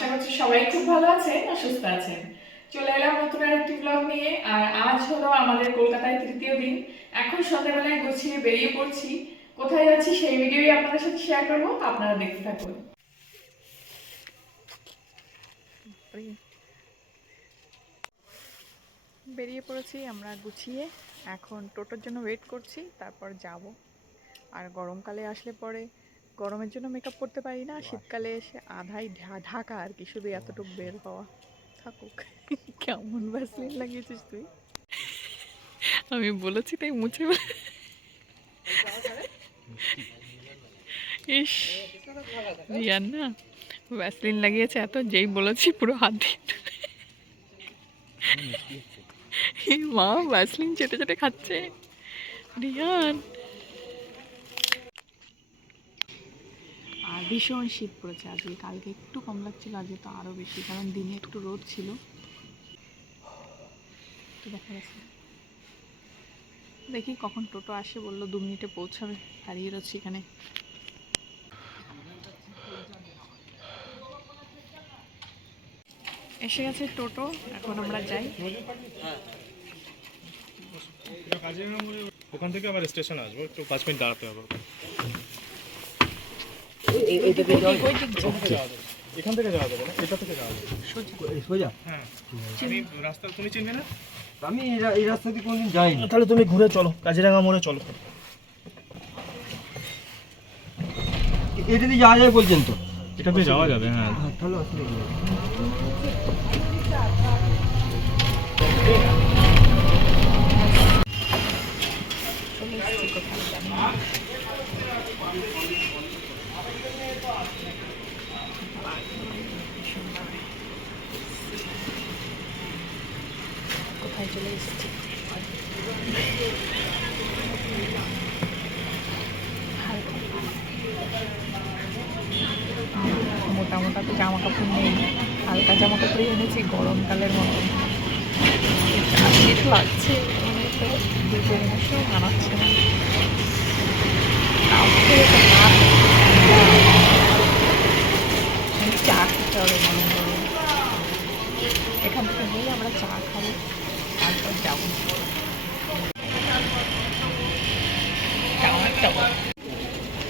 আশা করছি সবাই খুব ভালো আছেন আর সুস্থ আছেন। চলে এলাম নতুন আর একটি ব্লগ নিয়ে, আর আজ হলো আমাদের কলকাতায় তৃতীয় দিন। এখন সন্ধ্যাবেলায় গুছিয়ে বেরিয়ে পড়ছি। কোথায় যাচ্ছি সেই ভিডিওই আপনাদের সাথে শেয়ার করব আপনারা দেখতে থাকুন। বেরিয়ে পড়েছি, আমরা গুছিয়ে এখন টোটোর জন্য ওয়েট করছি, তারপর যাব। আর গরমকালে আসলে পরে গরমের জন্য মেকআপ করতে পারি না। শীতকালে এসে আধাই ঢা- ঢাকা আর কি শুধু এতটুকু বের হওয়া। থাকুক। কেমন ভ্যাসলিন লাগিয়েছিস তুই? আমি বলেছি তাই মুছে ইস রিয়ান না ভ্যাসলিন লাগিয়েছে এত যেই বলেছি পুরো হাত দিয়ে মা ভ্যাসলিন চেটে চেটে খাচ্ছে। রিয়ান ভীষণ শীত পড়েছে আজকে। কালকে একটু কম লাগছিল, আজকে তো আরও বেশি, কারণ দিনে একটু রোদ ছিল। দেখা যাচ্ছে। দেখি কখন টোটো আসে, বলল দু মিনিটে পৌঁছাবে দাঁড়িয়ে রয়েছে এখানে। এসে গেছে টোটো, এখন আমরা যাই। ওখান থেকে আবার স্টেশন আসব, একটু পাঁচ মিনিট দাঁড়াতে হবে। এখান থেকে যাওয়া যাবে না? এটা থেকে যাওয়া যাবে। সোজা? হ্যাঁ। আমি রাস্তা তুমি চিনবে না? আমি এই রা- এই রাস্তা দিয়ে কোনদিন যাইনি? তাহলে তুমি ঘুরে চলো কাজিরাঙ্গা মোড়ে চলো। এটা দিয়ে যাওয়া যায় বলছেন তো? এটা দিয়ে যাওয়া যাবে হ্যাঁ তাহলে অসুবিধা নেই। কোথায় চলে এসেছি মোটা মোটা তো জামা কাপড় নেই। হালকা জামা কাপড়ই এনেছি, গরমকালের মতো। লাগছে মানে দুপুর মশাও মানাচ্ছে না তাও খেয়ে তো ভাত আমি চা খেতে হবে গরম গরম এখান থেকে নিয়ে আমরা চা খাব তারপর যাব চাওয়া চাওয়া ফোন করে নিচ্ছি ঠিক আছে ওই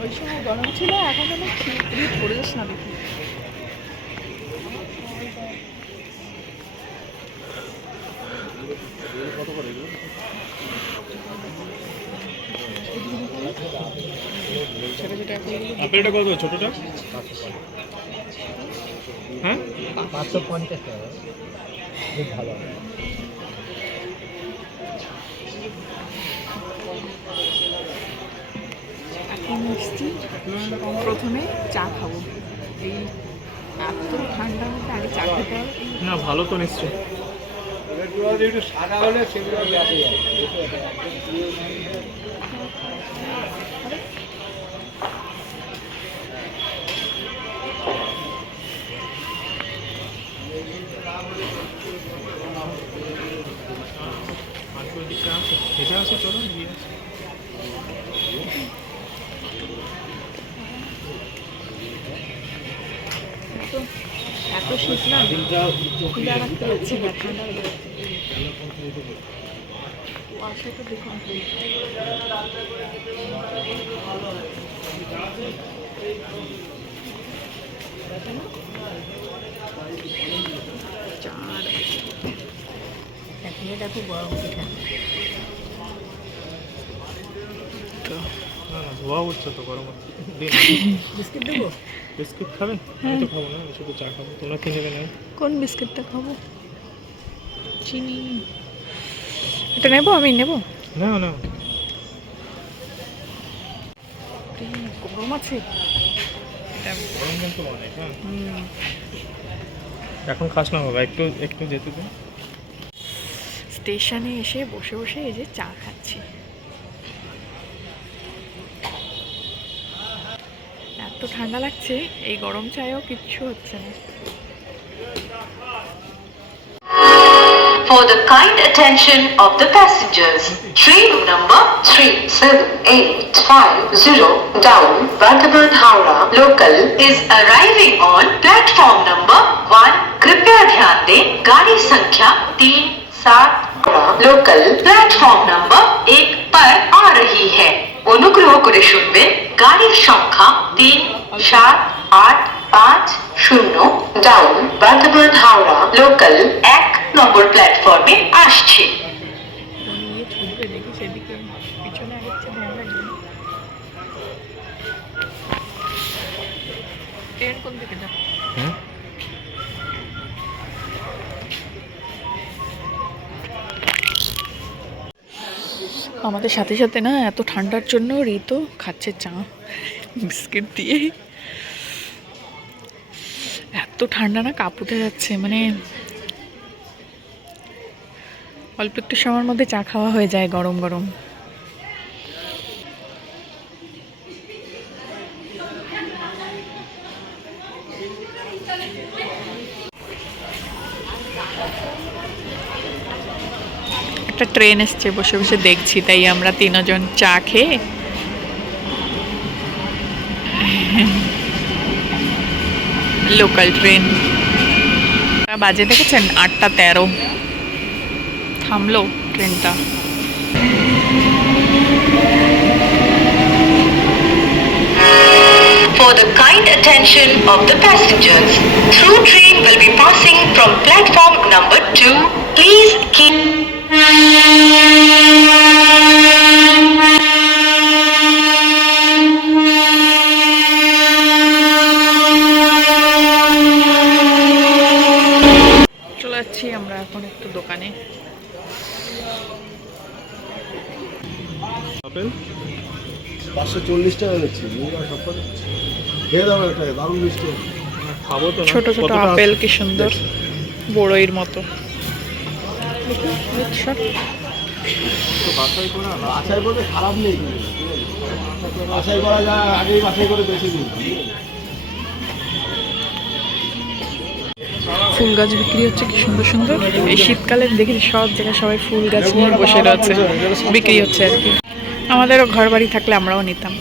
ওই সময় গরম ছিল এখন অনেক শীত পড়ে না দেখি। আপেলটা কত? ছোটটা? হ্যাঁ? পাঁচশো পঞ্চাশ টাকা। খুব ভালো। এসছি। প্রথমে চা খাব। এই এত ঠান্ডা মধ্যে আগে চা খেতে হবে। না ভালো তো নিশ্চয়ই। সাদা হলে সেগুলো আছে এটা আছে চলো। আসি। শীত না খুলে রাখতে পারছি না ঠান্ডা কুয়াশাটা দেখুন চার এখনও দেখো গরম পিঠা ধোয়া উঠছে তো গরম। বিস্কিট দেবো বিস্কুট খাবে? আমি তো খাব না আমি শুধু চা খাব। তোমরা কিনে নেবে না কোন বিস্কিটটা খাব? চিনি। এটা নেব? আমি নেব? না না গরম আছে। এটা গরম কিন্তু অনেক হ্যাঁ। এখন খাস না বাবা একটু একটু যেতে দে। স্টেশনে এসে বসে বসে এই যে চা খাচ্ছি। এত ঠান্ডা লাগছে এই গরম চায়েও কিচ্ছু হচ্ছে না For the kind attention of the passengers, train number 37850 down Bardhaman Howrah local is arriving on platform number 1. कृपया ध्यान दें गाड़ी संख्या 3 सात লোকাল প্ল্যাটফর্ম নাম্বার এক पर आ रही है অনুগ্রহ করে শুনবেন গাড়ির সংখ্যা তিন, সাত, আট, পাঁচ, শূন্য ডাউন বর্ধমান হাওড়া লোকাল এক নম্বর প্ল্যাটফর্মে আসছে। ট্রেন কোন দিকে? আমাদের সাথে সাথে না এত ঠান্ডার জন্য ঋতু খাচ্ছে চা, বিস্কিট দিয়ে। এত ঠান্ডা না কাপ উঠে যাচ্ছে মানে অল্প একটু সময়ের মধ্যে চা খাওয়া হয়ে যায় গরম গরম। একটা ট্রেন এসছে বসে বসে দেখছি তাই আমরা তিনজন চা খেয়ে লোকাল ট্রেন বাজে দেখেছেন? আটটা তেরো। থামলো ট্রেনটা For the kind attention of the passengers, through train will be passing from platform number 2. Please keep চলে যাচ্ছি আমরা এখন একটু দোকানে আপেল পাঁচশো চল্লিশ টাকা করে খেয়ে দাও একটা দারুণ মিষ্টি খাব তো ছোট ছোট আপেল কি সুন্দর। বড়ইর মতো। দেখি, দেখ, সর। তো বাছাই করে আনা। বাছাই করতে খারাপ নেই বাছাই করা যায় আগেই বাছাই করে বেশি দিন ফুল গাছ বিক্রি হচ্ছে কি সুন্দর সুন্দর। এই শীতকালে দেখি সব জায়গায় সবাই ফুল গাছ নিয়ে বসে রয়েছে। বিক্রি হচ্ছে আর কি। আমাদেরও ঘর বাড়ি থাকলে আমরাও নিতাম।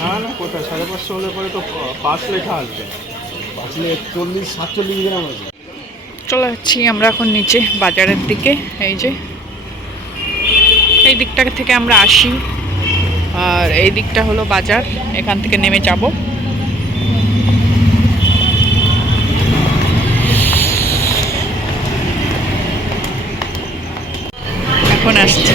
না না কোথায়? সাড়ে পাঁচশো হলে পরে তো পাঁচ লেখা আসবে। চল্লিশ সাতচল্লিশ গ্রাম আছে। চলে যাচ্ছি আমরা এখন নিচে বাজারের দিকে এই যে। এই দিকটা থেকে আমরা আসি। আর এই দিকটা হলো বাজার এখান থেকে নেমে যাব। এখন আসছে।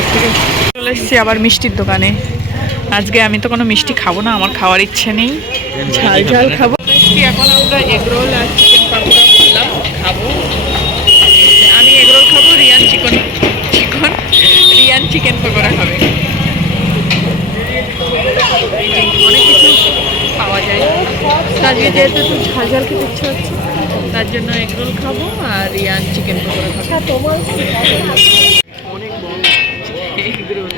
উপর চলে এসেছি আবার মিষ্টির দোকানে। আজকে আমি তো কোনো মিষ্টি খাব না, আমার খাওয়ার ইচ্ছে নেই। ঝাল ঝাল খাব। এখন আমরা এগরোল আর চিকেন পাকোড়া বললাম খাব। আমি এগরোল খাব, রিয়ান চিকেন, চিকন, রিয়ান চিকেন পকোড়া খাবে। অনেক কিছু পাওয়া যায়। আজকে যেহেতু একটু ঝাল ঝাল খেতে ইচ্ছে হচ্ছে, তার জন্য এগরোল খাব আর রিয়ান চিকেন পকোড়া খাব অনেক বড় এগরোল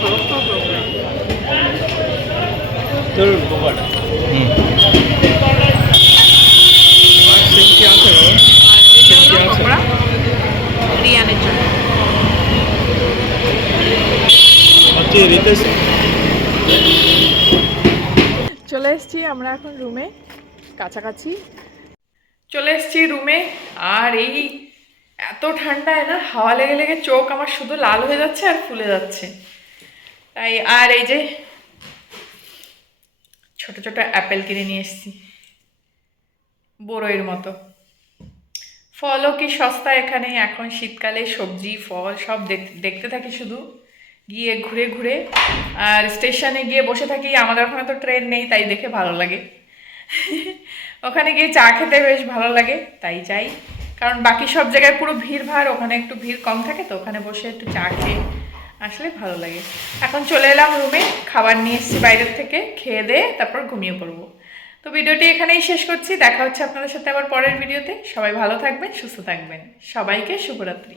চলুন পোকাটা সিমকি আছে বাবা আর এটা হলো পকোড়া রিয়ানের রিতেশ চলে এসেছি আমরা এখন রুমে কাছাকাছি। চলে এসেছি রুমে আর এই এত ঠান্ডায় না হাওয়া লেগে লেগে চোখ আমার শুধু লাল হয়ে যাচ্ছে আর ফুলে যাচ্ছে। তাই আর এই যে ছোট ছোট অ্যাপেল কিনে নিয়ে এসেছি। বড়ইয়ের মতো। ফলও কি সস্তা এখানে? এখন শীতকালে সবজি, ফল সব দেখ- দেখতে থাকি শুধু। গিয়ে ঘুরে ঘুরে। আর স্টেশনে গিয়ে বসে থাকি, আমাদের ওখানে তো ট্রেন নেই, তাই দেখে ভালো লাগে। ওখানে গিয়ে চা খেতে বেশ ভালো লাগে, তাই যাই। কারণ বাকি সব জায়গায় পুরো ভিড় ভাড়, ওখানে একটু ভিড় কম থাকে তো, ওখানে বসে একটু চা খেয়ে আসলে ভালো লাগে। এখন চলে এলাম রুমে খাবার নিয়ে এসেছি বাইরের থেকে, খেয়ে দিয়ে তারপর ঘুমিয়ে পড়ব। তো ভিডিওটি এখানেই শেষ করছি, দেখা হচ্ছে আপনাদের সাথে আবার পরের ভিডিওতে সবাই ভালো থাকবেন, সুস্থ থাকবেন। সবাইকে শুভরাত্রি।